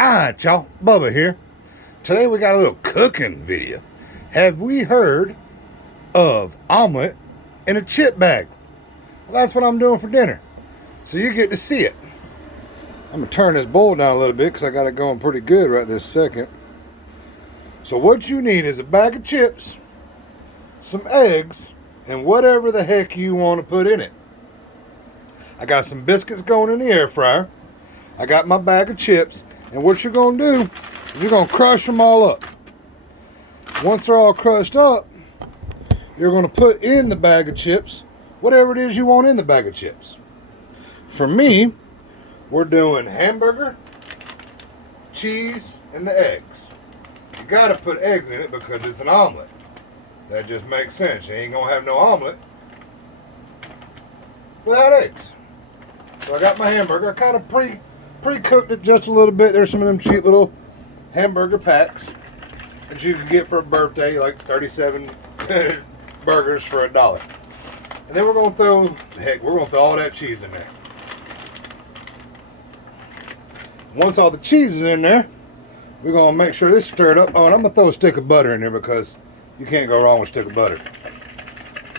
Alright, y'all, Bubba here. Today we got a little cooking video. Have we heard of omelet in a chip bag? Well, that's what I'm doing for dinner. So you get to see it. I'm going to turn this bowl down a little bit because I got it going pretty good right this second. So what you need is a bag of chips, some eggs, and whatever the heck you want to put in it. I got some biscuits going in the air fryer. I got my bag of chips. And what you're going to do is you're going to crush them all up. Once they're all crushed up, you're going to put in the bag of chips whatever it is you want in the bag of chips. For me, we're doing hamburger, cheese, and the eggs. You got to put eggs in it because it's an omelet. That just makes sense. You ain't going to have no omelet without eggs. So I got my hamburger. I kind of pre-cooked it just a little bit. There's some of them cheap little hamburger packs that you can get for a birthday, like 37 burgers for $1. And then we're going to throw all that cheese in there. Once all the cheese is in there, we're going to make sure this is stirred up. Oh, and I'm going to throw a stick of butter in there because you can't go wrong with a stick of butter.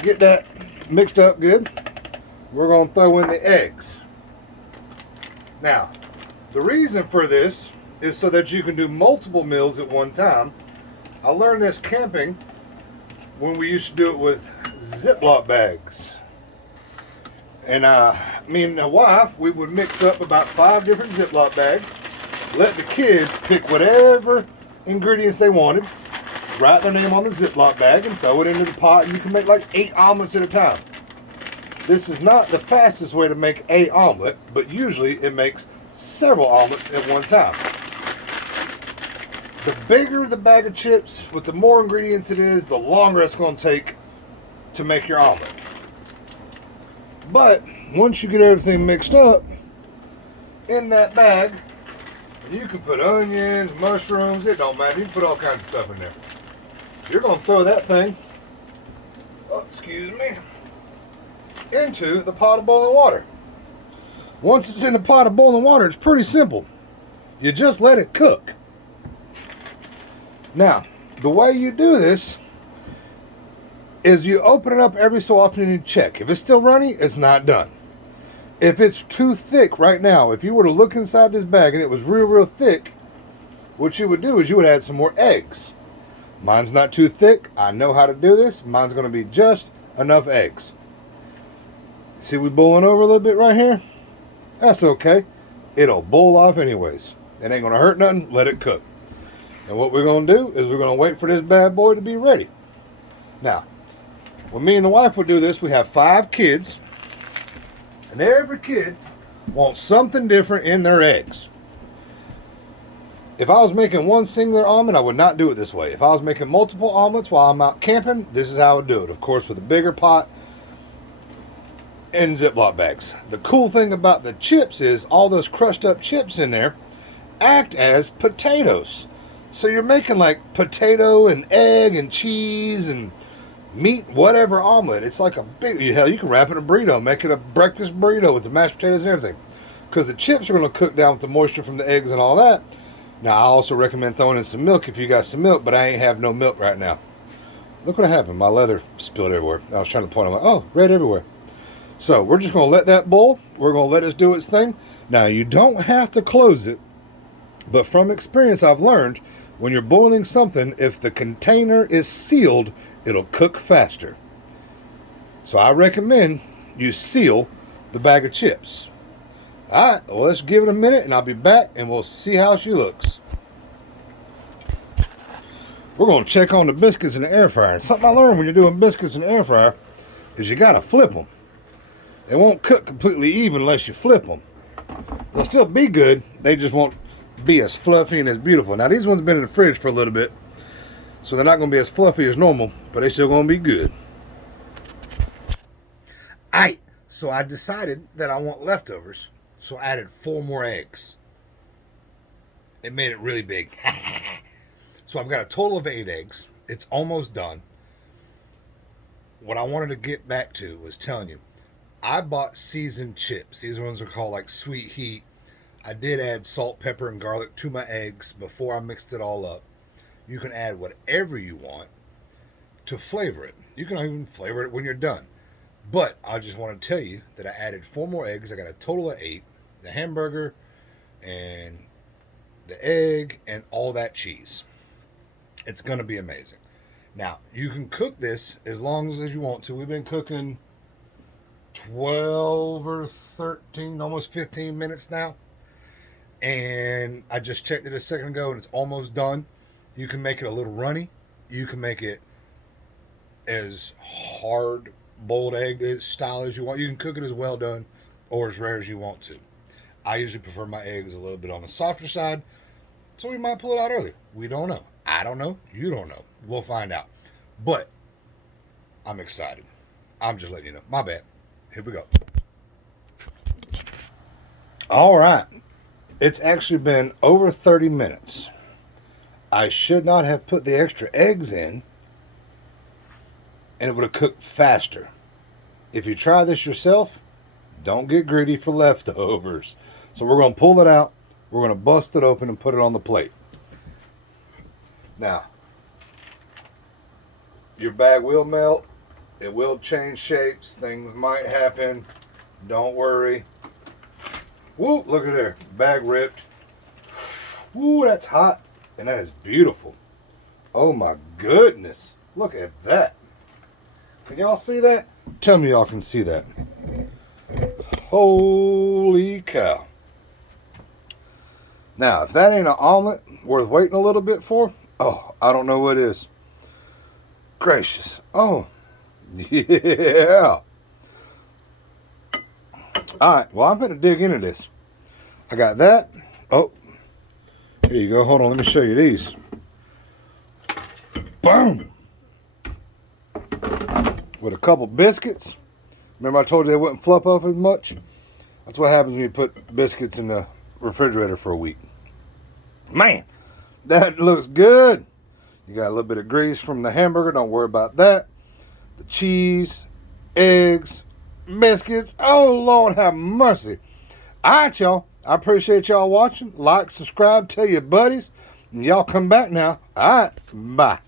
Get that mixed up good. We're going to throw in the eggs. Now, the reason for this is so that you can do multiple meals at one time. I learned this camping when we used to do it with Ziploc bags. And me and my wife, we would mix up about 5 different Ziploc bags, let the kids pick whatever ingredients they wanted, write their name on the Ziploc bag, and throw it into the pot, and you can make like 8 omelets at a time. This is not the fastest way to make an omelet, but usually it makes several omelets at one time. The bigger the bag of chips, with the more ingredients it is, the longer it's going to take to make your omelet. But once you get everything mixed up in that bag, you can put onions, mushrooms, it don't matter. You can put all kinds of stuff in there. You're going to throw that thing, into the pot of boiling water. Once it's in the pot of boiling water, it's pretty simple. You just let it cook. Now, the way you do this is you open it up every so often and you check. If it's still runny, it's not done. If it's too thick right now, if you were to look inside this bag and it was real thick, what you would do is you would add some more eggs. Mine's not too thick. I know how to do this. Mine's going to be just enough eggs. See, we boiling over a little bit right here? That's okay. It'll boil off anyways. It ain't going to hurt nothing. Let it cook. And what we're going to do is we're going to wait for this bad boy to be ready. Now, when me and the wife would do this, we have 5 kids. And every kid wants something different in their eggs. If I was making one singular omelet, I would not do it this way. If I was making multiple omelets while I'm out camping, this is how I would do it. Of course, with a bigger pot and Ziploc bags. The cool thing about the chips is all those crushed up chips in there act as potatoes. So you're making like potato and egg and cheese and meat, whatever omelet. It's like a big, hell, you can wrap it in a burrito, make it a breakfast burrito with the mashed potatoes and everything. Because the chips are going to cook down with the moisture from the eggs and all that. Now, I also recommend throwing in some milk if you got some milk, but I ain't have no milk right now. Look what happened. My leather spilled everywhere. I was trying to point out, oh, red everywhere. So we're just going to let that boil. We're going to let it do its thing. Now, you don't have to close it, but from experience, I've learned when you're boiling something, if the container is sealed, it'll cook faster. So I recommend you seal the bag of chips. All right, well, let's give it a minute, and I'll be back, and we'll see how she looks. We're going to check on the biscuits in the air fryer. And something I learned when you're doing biscuits in the air fryer is you got to flip them. They won't cook completely even unless you flip them. They'll still be good. They just won't be as fluffy and as beautiful. Now, these ones have been in the fridge for a little bit, so they're not going to be as fluffy as normal, but they're still going to be good. Alright, so I decided that I want leftovers, so I added 4 more eggs. It made it really big. So I've got a total of 8 eggs. It's almost done. What I wanted to get back to was telling you, I bought seasoned chips. These ones are called like Sweet Heat. I did add salt, pepper, and garlic to my eggs before I mixed it all up. You can add whatever you want to flavor it. You can even flavor it when you're done. But I just want to tell you that I added 4 more eggs. I got a total of 8. The hamburger and the egg and all that cheese. It's going to be amazing. Now, you can cook this as long as you want to. We've been cooking 12 or 13, almost 15 minutes now. And I just checked it a second ago and it's almost done. You can make it a little runny. You can make it as hard boiled egg style as you want. You can cook it as well done or as rare as you want to. I usually prefer my eggs a little bit on the softer side, so we might pull it out early. We don't know. I don't know. You don't know. We'll find out. But I'm excited. I'm just letting you know. My bad. Here we go. All right. It's actually been over 30 minutes. I should not have put the extra eggs in, and it would have cooked faster. If you try this yourself, don't get greedy for leftovers. So we're going to pull it out. We're going to bust it open and put it on the plate. Now, your bag will melt. It will change shapes. Things might happen. Don't worry. Woo, look at there. Bag ripped. Woo, that's hot. And that is beautiful. Oh my goodness. Look at that. Can y'all see that? Tell me y'all can see that. Holy cow. Now, if that ain't an omelet worth waiting a little bit for, oh, I don't know what is. Gracious. Oh, yeah. All right, well, I'm going to dig into this. I got that. Oh, here you go. Hold on, let me show you these. Boom. With a couple biscuits. Remember I told you they wouldn't flop off as much? That's what happens when you put biscuits in the refrigerator for a week. Man, that looks good. You got a little bit of grease from the hamburger. Don't worry about that. The cheese, eggs, biscuits. Oh, Lord have mercy. All right, y'all. I appreciate y'all watching. Like, subscribe, tell your buddies. And y'all come back now. All right, bye.